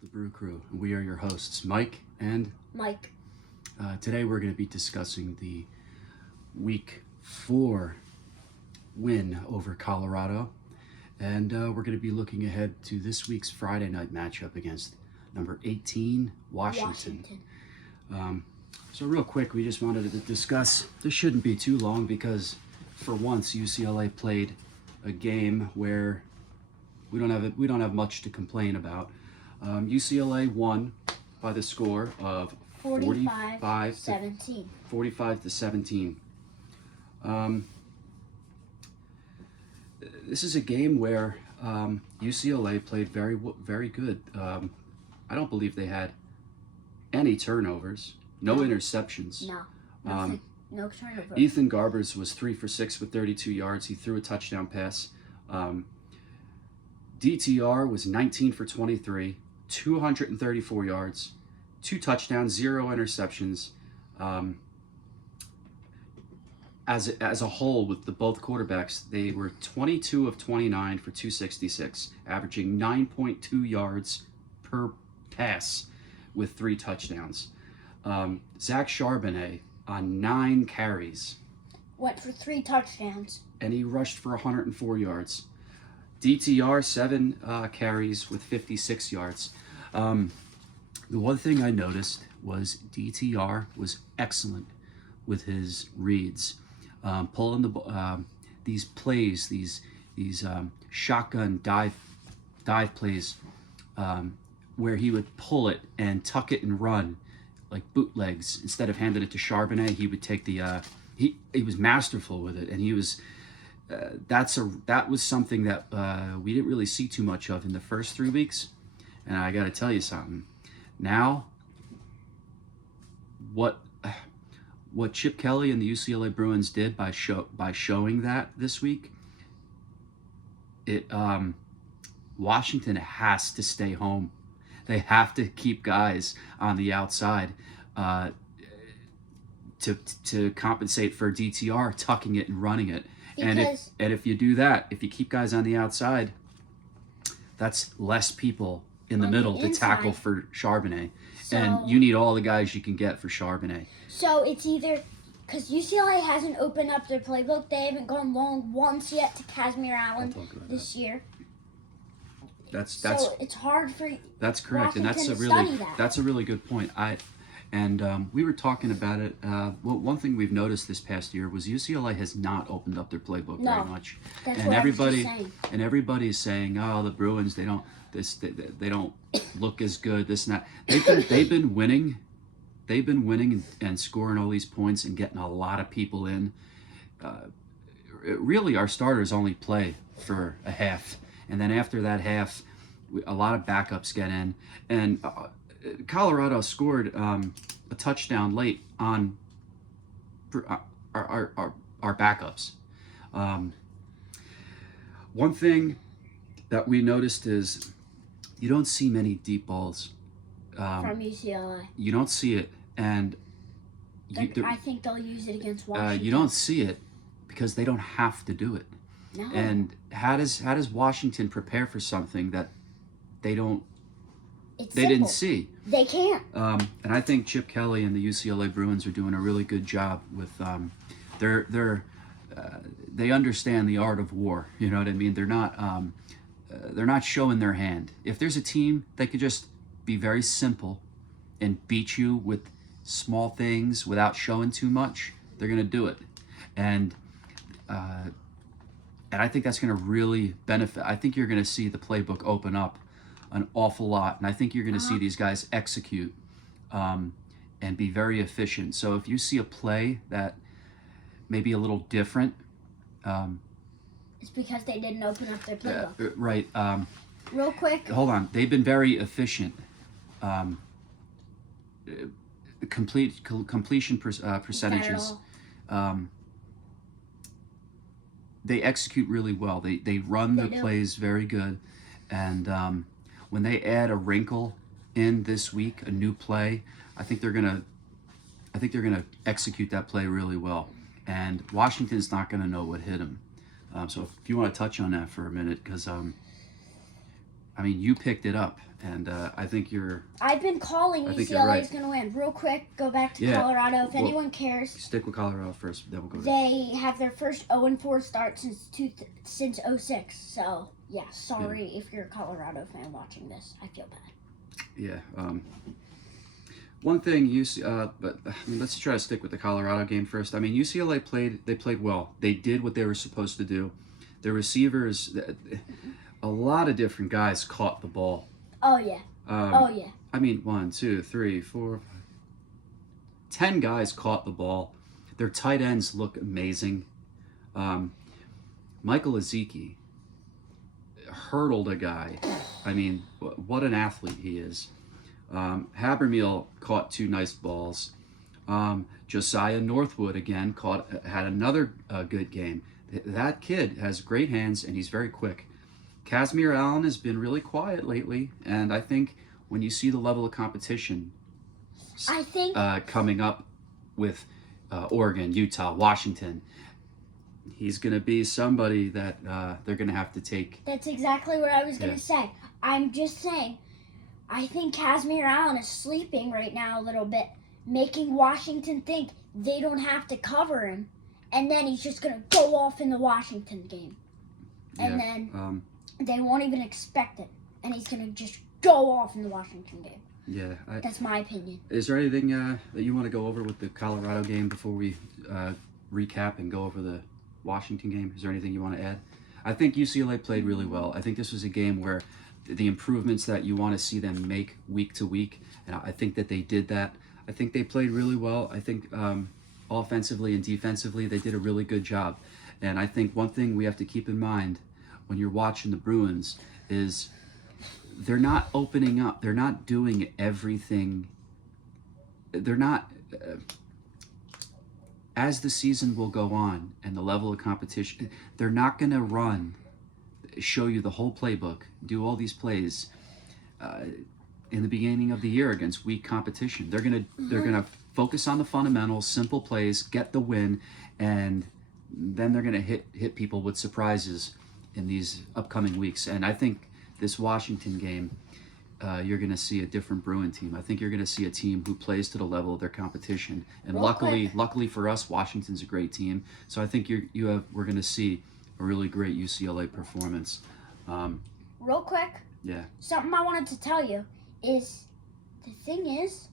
the Brew Crew. We are your hosts, Mike and Mike. Today we're going to be discussing the Week 4 win over Colorado, and we're going to be looking ahead to this week's Friday night matchup against number 18, Washington. So real quick, we just wanted to discuss, this shouldn't be too long because for once UCLA played a game where we don't have much to complain about. UCLA won by the score of 45 to 17. This is a game where UCLA played very good. I don't believe they had any turnovers, no interceptions. No, nothing. No turnovers. Ethan Garbers was 3 for 6 with 32 yards. He threw a touchdown pass. DTR was 19 for 23, 234 yards, 2 touchdowns, 0 interceptions. As a whole, with both quarterbacks, they were 22 of 29 for 266, averaging 9.2 yards per pass with 3 touchdowns. Zach Charbonnet on 9 carries. Went for 3 touchdowns. And he rushed for 104 yards. DTR, 7 carries with 56 yards. The one thing I noticed was DTR was excellent with his reads. Pulling these plays, these shotgun dive plays, where he would pull it and tuck it and run like bootlegs. Instead of handing it to Charbonnet, he would take the he was masterful with it, and he was that was something that we didn't really see too much of in the first 3 weeks. And I got to tell you something. Now, what Chip Kelly and the UCLA Bruins did by showing that this week, Washington has to stay home. They have to keep guys on the outside to compensate for DTR tucking it and running it. And if you do that, if you keep guys on the outside, that's less people in the middle to tackle for Charbonnet. And you need all the guys you can get for Charbonnet. So it's either, because UCLA hasn't opened up their playbook, they haven't gone long once yet to Casimir Allen this year. So it's hard for that's correct, Washington and that's a really good point. We were talking about it. One thing we've noticed this past year was UCLA has not opened up their playbook very much, and everybody's saying, "Oh, the Bruins, they don't look as good." This and that. They've been winning and scoring all these points and getting a lot of people in. Really, our starters only play for a half, and then after that half, a lot of backups get in. And Colorado scored a touchdown late on our backups. One thing that we noticed is you don't see many deep balls from UCLA. You don't see it, and I think they'll use it against Washington. You don't see it because they don't have to do it. No. And how does Washington prepare for something that they didn't see? They can't. And I think Chip Kelly and the UCLA Bruins are doing a really good job with they understand the art of war. You know what I mean? They're not showing their hand. If there's a team that could just be very simple and beat you with small things without showing too much, they're going to do it. And I think that's going to really benefit. I think you're going to see the playbook open up an awful lot, and I think you're going to see these guys execute and be very efficient. So if you see a play that may be a little different, it's because they didn't open up their playbook. Right. Real quick. Hold on. They've been very efficient. Completion percentages. They execute really well. They run their plays very good, and when they add a wrinkle in this week, a new play, I think they're gonna execute that play really well. And Washington's not gonna know what hit them. So if you want to touch on that for a minute, because I mean, you picked it up, And I think you're. I've been calling I think you're UCLA right. is going to win. Real quick, go back to Yeah. Colorado if Well, anyone cares. Stick with Colorado first, then we'll go. They have their first 0-4 start since 06. So, yeah, sorry if you're a Colorado fan watching this. I feel bad. Yeah. One thing, but I mean, let's try to stick with the Colorado game first. I mean, UCLA played well. They did what they were supposed to do. The receivers, a lot of different guys caught the ball. Oh, yeah. Yeah. I mean, 1, 2, 3, 4, 5, 10 guys caught the ball. Their tight ends look amazing. Michael Ezeki hurdled a guy. I mean, what an athlete he is. Habermehl caught 2 nice balls. Josiah Northwood again had another good game. That kid has great hands and he's very quick. Casimir Allen has been really quiet lately, and I think when you see the level of competition, I think coming up with Oregon, Utah, Washington, he's going to be somebody that they're going to have to take. That's exactly what I was going to say. I'm just saying, I think Casimir Allen is sleeping right now a little bit, making Washington think they don't have to cover him, and then he's just going to go off in the Washington game. And then they won't even expect it, and he's going to just go off in the Washington game. Yeah. That's my opinion. Is there anything that you want to go over with the Colorado game before we recap and go over the Washington game? Is there anything you want to add? I think UCLA played really well. I think this was a game where the improvements that you want to see them make week to week, and I think that they did that. I think they played really well. I think offensively and defensively they did a really good job. And I think one thing we have to keep in mind when you're watching the Bruins is they're not opening up. They're not doing everything. They're not... as the season will go on and the level of competition, they're not going to show you the whole playbook, do all these plays in the beginning of the year against weak competition. They're gonna focus on the fundamentals, simple plays, get the win, and then they're gonna hit people with surprises in these upcoming weeks. And I think this Washington game, you're going to see a different Bruin team. I think you're going to see a team who plays to the level of their competition. And luckily for us, Washington's a great team. So I think we're going to see a really great UCLA performance. Real quick. Yeah. Something I wanted to tell you is, the thing is,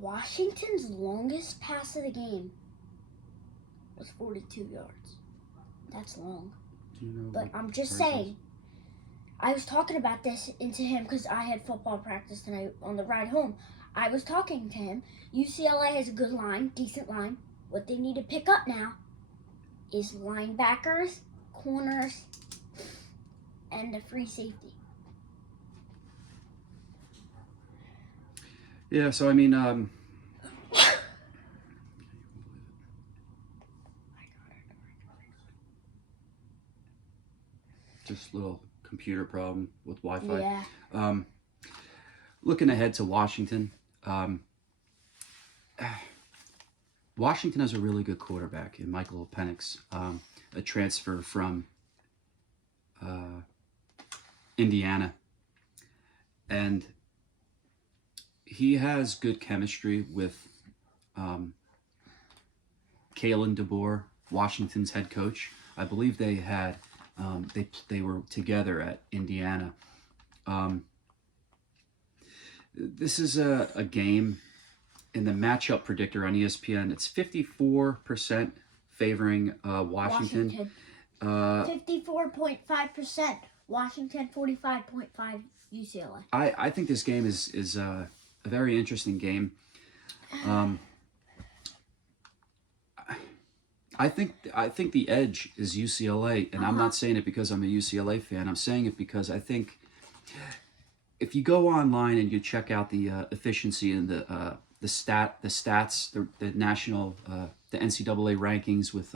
Washington's longest pass of the game was 42 yards. That's long. Do you know? But I'm just saying, I was talking about this into him because I had football practice tonight on the ride home. I was talking to him. UCLA has a good line, decent line. What they need to pick up now is linebackers, corners, and a free safety. Yeah, so I mean, just a little computer problem with Wi-Fi. Yeah. Looking ahead to Washington, Washington has a really good quarterback in Michael Penix, a transfer from Indiana. And he has good chemistry with Kalen DeBoer, Washington's head coach. I believe they had they were together at Indiana. This is a game in the matchup predictor on ESPN. It's 54% favoring Washington. 54.5%. Washington, 45.5% UCLA. I think this game is a very interesting game. I think the edge is UCLA, and I'm not saying it because I'm a UCLA fan. I'm saying it because I think if you go online and you check out the efficiency and the stats, the national, the NCAA rankings with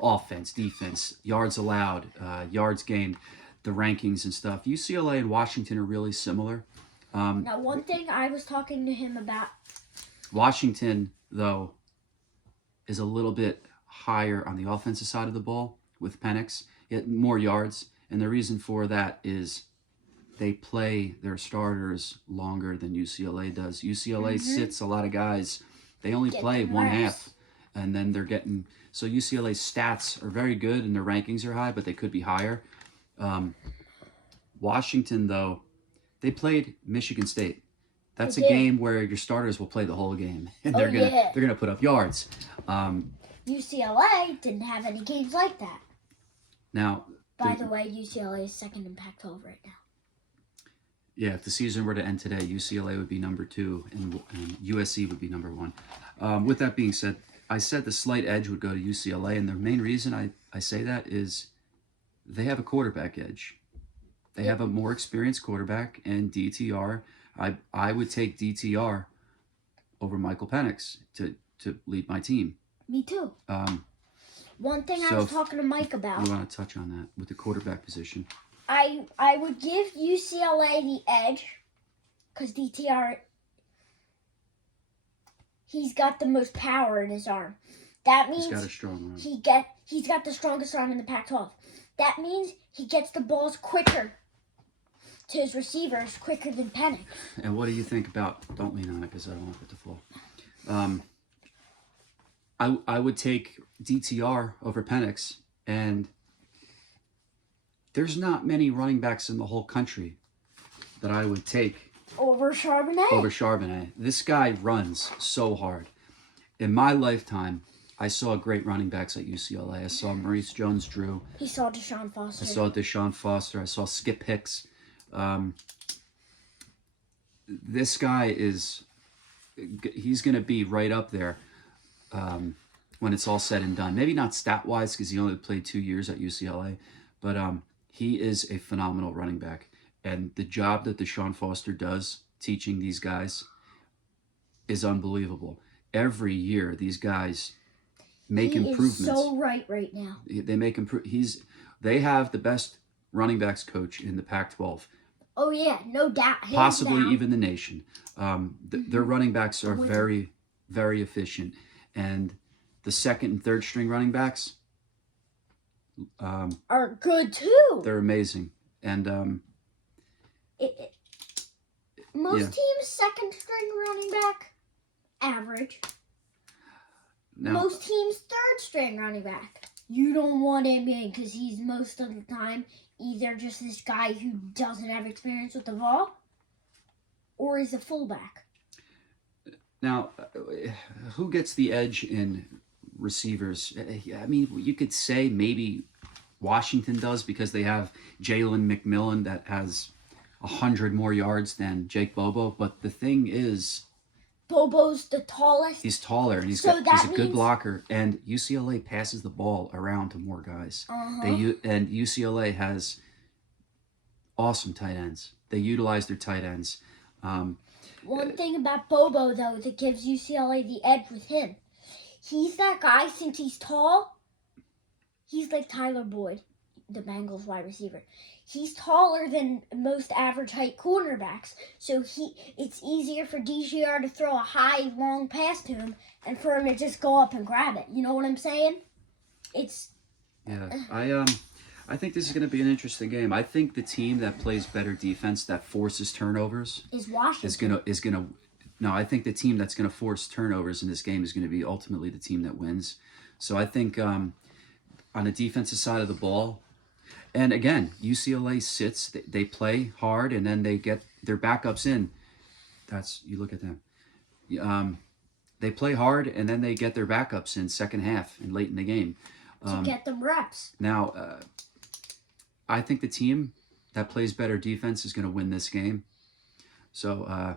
offense, defense, yards allowed, yards gained, the rankings and stuff, UCLA and Washington are really similar. Now, one thing I was talking to him about. Washington, though, is a little bit higher on the offensive side of the ball with Penix. He had more yards, and the reason for that is they play their starters longer than UCLA does. UCLA sits a lot of guys. They only play one half, and then they're getting. So UCLA's stats are very good and their rankings are high, but they could be higher. Washington, though, they played Michigan State. That's a game where your starters will play the whole game, and they're gonna put up yards. UCLA didn't have any games like that. Now, by the way, UCLA is second in Pac-12 right now. Yeah, if the season were to end today, UCLA would be number 2 and USC would be number 1. With that being said, I said the slight edge would go to UCLA, and the main reason I say that is they have a quarterback edge. They have a more experienced quarterback, and DTR, I would take DTR over Michael Penix to lead my team. Me too. One thing I was talking to Mike about. You want to touch on that with the quarterback position? I would give UCLA the edge because DTR, he's got the most power in his arm. That means he's got a strong arm. He's got the strongest arm in the Pac-12. That means he gets the balls quicker to his receivers, quicker than Penix. And what do you think about? Don't lean on it because I don't want it to fall. I would take DTR over Penix, and there's not many running backs in the whole country that I would take over Charbonnet. This guy runs so hard. In my lifetime, I saw great running backs at UCLA. I saw Maurice Jones-Drew. He saw Deshaun Foster. I saw Deshaun Foster. I saw Skip Hicks. This guy he's going to be right up there when it's all said and done. Maybe not stat-wise because he only played 2 years at UCLA, but he is a phenomenal running back. And the job that Deshaun Foster does teaching these guys is unbelievable. Every year, these guys make improvements. He is so right now. They make They have the best running backs coach in the Pac-12. Oh yeah, no doubt. Possibly even the nation. Their running backs are very, very efficient, and the second and third string running backs are good too. They're amazing, and most teams' second string running back average. Now, most teams' third string running back. You don't want him in because he's most of the time either just this guy who doesn't have experience with the ball, or he's a fullback. Now, who gets the edge in receivers? I mean, you could say maybe Washington does because they have Jalen McMillan that has 100 more yards than Jake Bobo. But the thing is, Bobo's the tallest. He's taller, and he's a good blocker. And UCLA passes the ball around to more guys. And UCLA has awesome tight ends. They utilize their tight ends. One thing about Bobo, though, that gives UCLA the edge with him, he's that guy, since he's tall, he's like Tyler Boyd, the Bengals wide receiver. He's taller than most average height cornerbacks, so it's easier for DGR to throw a high, long pass to him and for him to just go up and grab it. You know what I'm saying? I think this is going to be an interesting game. I think the team that plays better defense, that forces turnovers, is Washington. I think the team that's going to force turnovers in this game is going to be ultimately the team that wins. So I think on the defensive side of the ball, and again, UCLA sits, they play hard, and then they get their backups in. You look at them. They play hard, and then they get their backups in second half and late in the game. To get them reps. Now, I think the team that plays better defense is going to win this game. So,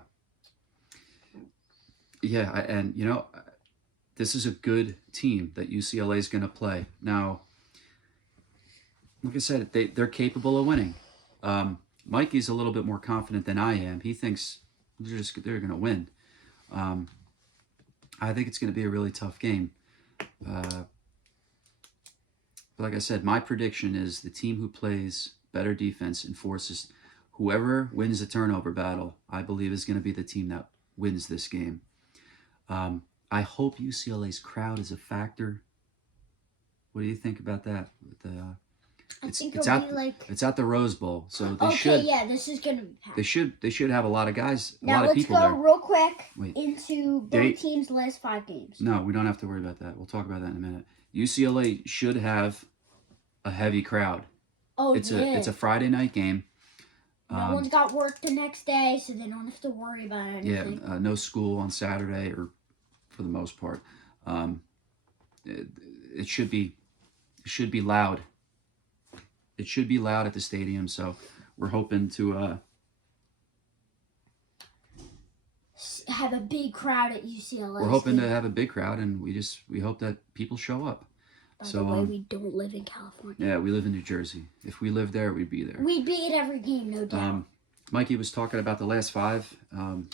this is a good team that UCLA is going to play. Now, like I said, they're capable of winning. Mikey's a little bit more confident than I am. He thinks they're going to win. I think it's going to be a really tough game. But like I said, my prediction is the team who plays better defense and forces whoever wins the turnover battle, I believe is going to be the team that wins this game. I hope UCLA's crowd is a factor. What do you think about that? I think it's it'll at be like. it's at the Rose Bowl, so they Okay, yeah, this is gonna be packed. they should have a lot of guys, a Now lot of people let's go there. real quick Wait. into They- both teams' last 5 games. No, we don't have to worry about that. We'll talk about that in a minute. UCLA should have a heavy crowd. Oh, It's yeah. a Friday night game. No one's got work the next day, so they don't have to worry about anything. Yeah, no school on Saturday, or for the most part. It should be loud. It should be loud at the stadium. So we're hoping to have a big crowd at UCLA. we're hoping to have a big crowd, and we hope that people show up. By the way, we don't live in California. Yeah, we live in New Jersey. If we lived there, we'd be there. We'd be at every game, no doubt. Mikey was talking about the last 5. 1,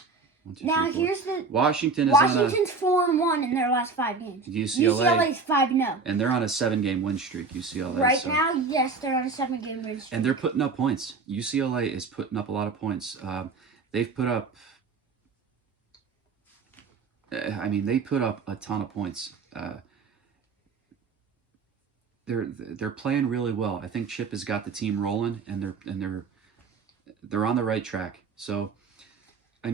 2, Now 3, 4. here's the Washington's 4-1 in their last 5 games. UCLA's 5-0. and they're on a 7-game win streak. UCLA Right now, yes, they're on a 7-game win streak. and they're putting up points. UCLA is putting up a lot of points. They've put up. They put up a ton of points. They're playing really well. I think Chip has got the team rolling, and they're on the right track. So, I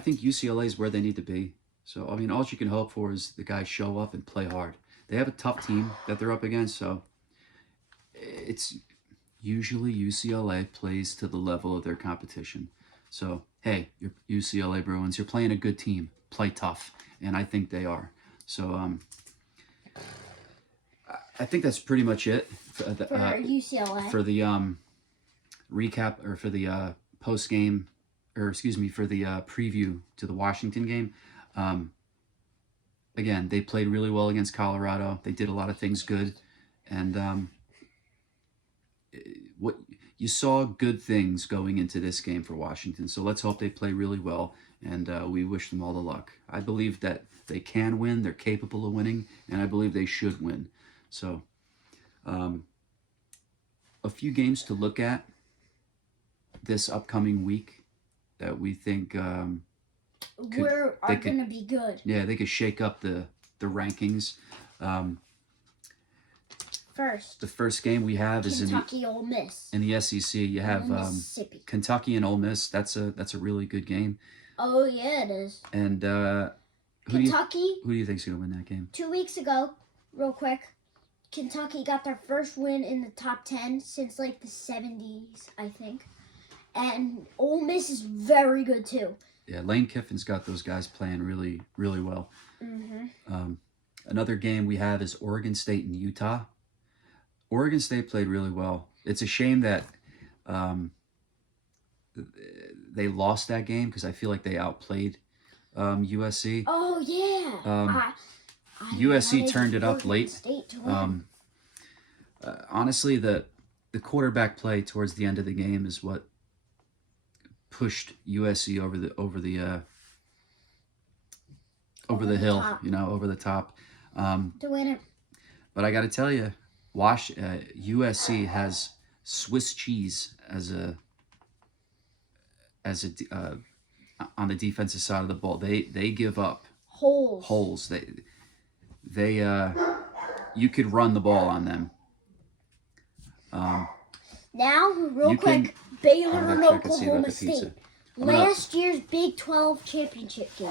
think UCLA is where they need to be. So, all you can hope for is the guys show up and play hard. They have a tough team that they're up against, so it's usually UCLA plays to the level of their competition. So, hey, you're UCLA Bruins, you're playing a good team. Play tough, and I think they are. So, I think that's pretty much it for UCLA. For the recap, or for the post game, or excuse me, for the preview to the Washington game. Again, they played really well against Colorado. They did a lot of things good, and what you saw good things going into this game for Washington. So let's hope they play really well, and we wish them all the luck. I believe that they can win. They're capable of winning, and I believe they should win. So, a few games to look at this upcoming week that we think are going to be good. Yeah, they could shake up the rankings. The first game we have is Kentucky, Ole Miss. In the SEC. You have Mississippi. Kentucky and Ole Miss. That's a really good game. Oh yeah, it is. And Kentucky. Who do you think's gonna win that game? 2 weeks ago, real quick, Kentucky got their first win in the top 10 since like the 70s, I think. And Ole Miss is very good too. Yeah, Lane Kiffin's got those guys playing really, really well. Another game we have is Oregon State and Utah. Oregon State played really well. It's a shame that they lost that game, because I feel like they outplayed USC. Oh yeah. USC turned it up late. State to win. Honestly, the quarterback play towards the end of the game is what pushed USC over the hill, top. Over the top. To win it. But I got to tell you, USC has Swiss cheese on the defensive side of the ball. They give up holes. They you could run the ball on them. Now, real quick, Baylor and Oklahoma State. Last year's Big 12 championship game.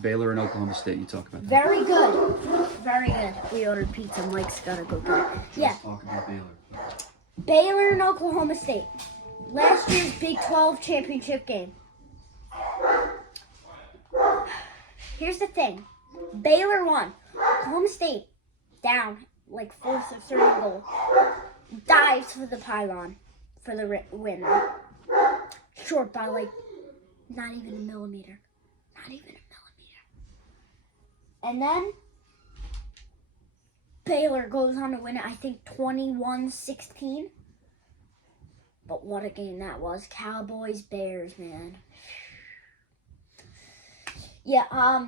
Baylor and Oklahoma State, you talk about that. Very good. Very good. We ordered pizza. Mike's got to go get it. Yeah. Talk about Baylor. Baylor and Oklahoma State. Last year's Big 12 championship game. Here's the thing. Baylor won. Oklahoma State down like fourth or third goal. Dives for the pylon for the win. Short by like not even a millimeter. Not even a millimeter. And then Baylor goes on to win it, I think 21-16. But what a game that was. Cowboys, Bears, man. Yeah,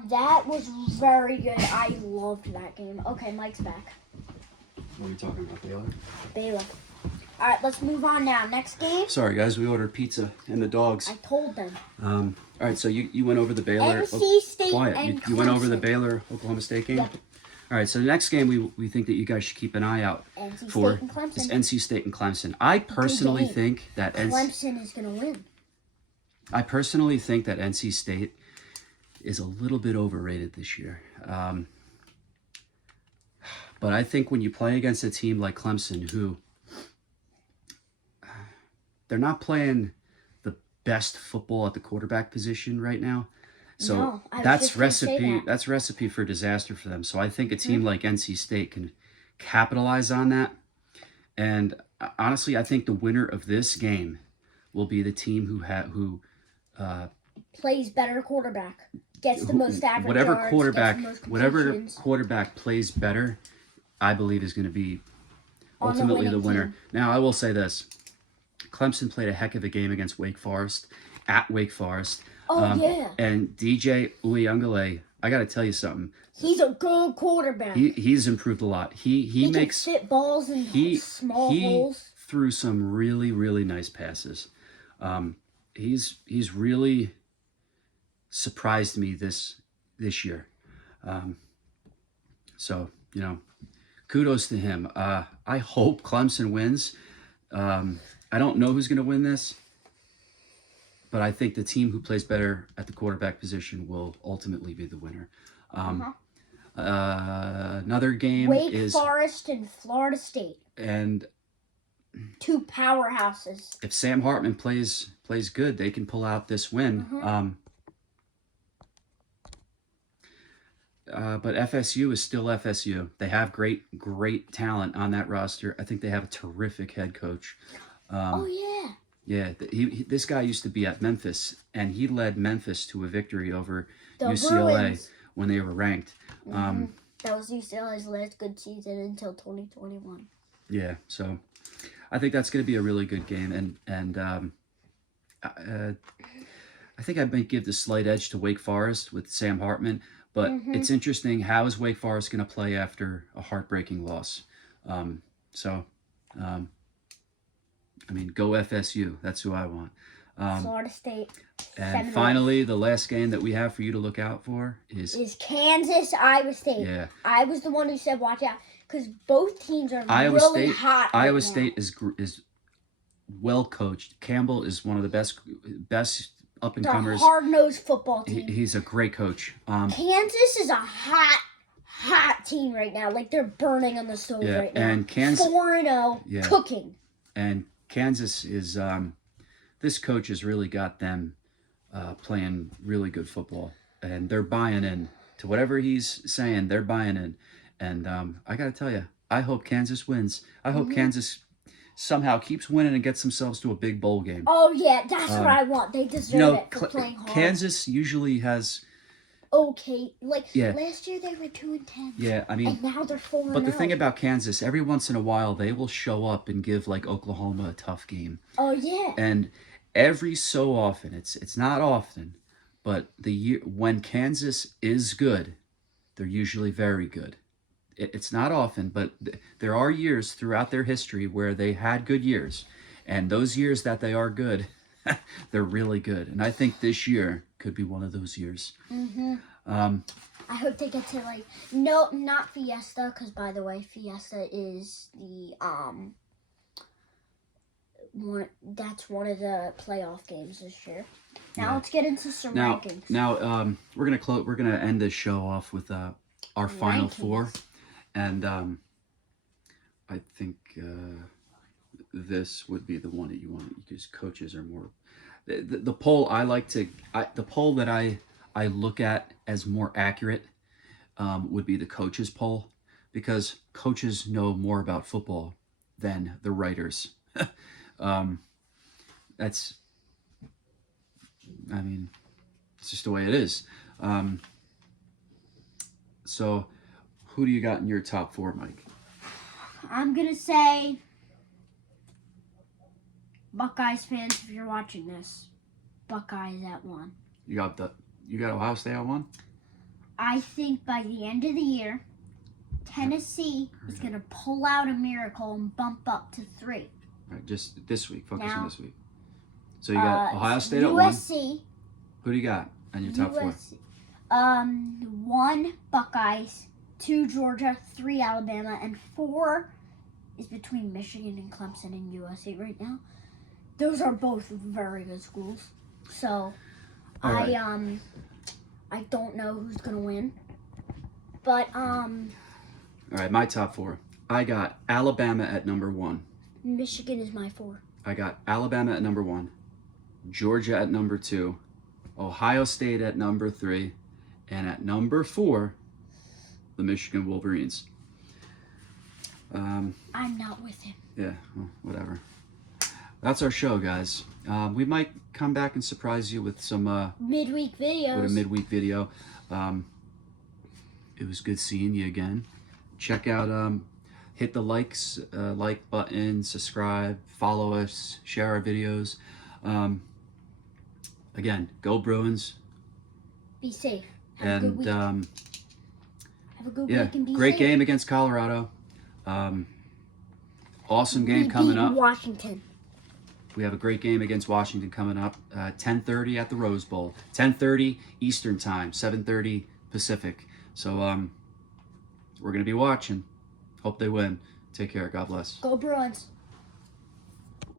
that was very good. I loved that game. Okay, Mike's back. What are you talking about, Baylor? Baylor. All right, let's move on now. Next game. Sorry, guys. We ordered pizza and the dogs. I told them. All right, so you went over the Baylor. NC State quiet. and You went over the Clemson. Baylor Oklahoma State game. Yep. All right, so the next game we think that you guys should keep an eye out NC for State and Clemson. is NC State and Clemson. I personally think that Clemson is going to win. I personally think that NC State is a little bit overrated this year. But I think when you play against a team like Clemson, who they're not playing the best football at the quarterback position right now. So that's recipe for disaster for them. So I think a team like NC State can capitalize on that. And honestly, I think the winner of this game will be the team who plays better quarterback, gets the most average whatever yards, whatever quarterback plays better, I believe is going to be ultimately the winner. Now, I will say this. Clemson played a heck of a game against Wake Forest, at Wake Forest. Yeah. And DJ Uyunglele, I got to tell you something. He's a good quarterback. He's improved a lot. He makes fit balls in small holes. He threw some really, really nice passes. He's really surprised me this year. So, kudos to him. I hope Clemson wins. I don't know who's going to win this, but I think the team who plays better at the quarterback position will ultimately be the winner. Another game is Wake Forest and Florida State. And two powerhouses. If Sam Hartman plays good, they can pull out this win. But FSU is still FSU. They have great talent on that roster. I think they have a terrific head coach. Yeah, this guy used to be at Memphis, and he led Memphis to a victory over UCLA when they were ranked. That was UCLA's last good season until 2021. Yeah, so I think that's going to be a really good game, and I think I might give the slight edge to Wake Forest with Sam Hartman, but it's interesting, how is Wake Forest going to play after a heartbreaking loss? I mean, go FSU. That's who I want. Florida State. And finally, the last game that we have for you to look out for is Kansas, Iowa State. Yeah. I was the one who said watch out because both teams are really hot. Iowa State is well coached. Campbell is one of the best up and comers. Hard-nosed football team. He's a great coach. Kansas is a hot team right now. Like they're burning on the stove right now. And Kansas 4-0, cooking. And Kansas is this coach has really got them playing really good football, and they're buying in to whatever he's saying. They're buying in, and I got to tell you, I hope Kansas wins. I hope Kansas somehow keeps winning and gets themselves to a big bowl game. Oh yeah, that's what I want. They deserve it for playing hard. Kansas usually has. Last year they were 2-10. Yeah, I mean, and now they're 4-0. But the thing about Kansas, every once in a while they will show up and give like Oklahoma a tough game. Oh yeah. And every so often, it's not often, but when Kansas is good, they're usually very good. It's not often, but there are years throughout their history where they had good years, and those years that they are good, they're really good. And I think this year could be one of those years. I hope they get to no, not Fiesta, because by the way, Fiesta is the that's one of the playoff games this year. Now let's get into some rankings. Now we're gonna end this show off with our final four, and I think this would be the one that you want, because coaches are more. The poll the poll that I look at as more accurate would be the coaches poll, because coaches know more about football than the writers. It's just the way it is. So who do you got in your top four, Mike? I'm going to say Buckeyes fans, if you're watching this, Buckeyes at 1. You got Ohio State at 1? I think by the end of the year, Tennessee is going to pull out a miracle and bump up to 3. Right, just this week. Focus on this week. So you got Ohio State at 1. USC. Who do you got on your top 4? 1 Buckeyes, 2 Georgia, 3 Alabama, and 4 is between Michigan and Clemson and USC right now. Those are both very good schools. So All right. I don't know who's gonna win. But All right, my top 4. I got Alabama at number 1. Michigan is my 4. I got Alabama at number 1, Georgia at number 2, Ohio State at number 3, and at number 4, the Michigan Wolverines. I'm not with him. Yeah, well, whatever. That's our show, guys. We might come back and surprise you with some Midweek videos. with a midweek video. It was good seeing you again. Check out, hit the like button, subscribe, follow us, share our videos. Again, go Bruins. Be safe. Have a good week. And Have a good yeah, week and be great safe. game against Colorado. Awesome game We coming beat up. Washington. We have a great game against Washington coming up. 10:30 at the Rose Bowl. 10:30 Eastern Time. 7:30 Pacific. So we're gonna be watching. Hope they win. Take care. God bless. Go Bruins.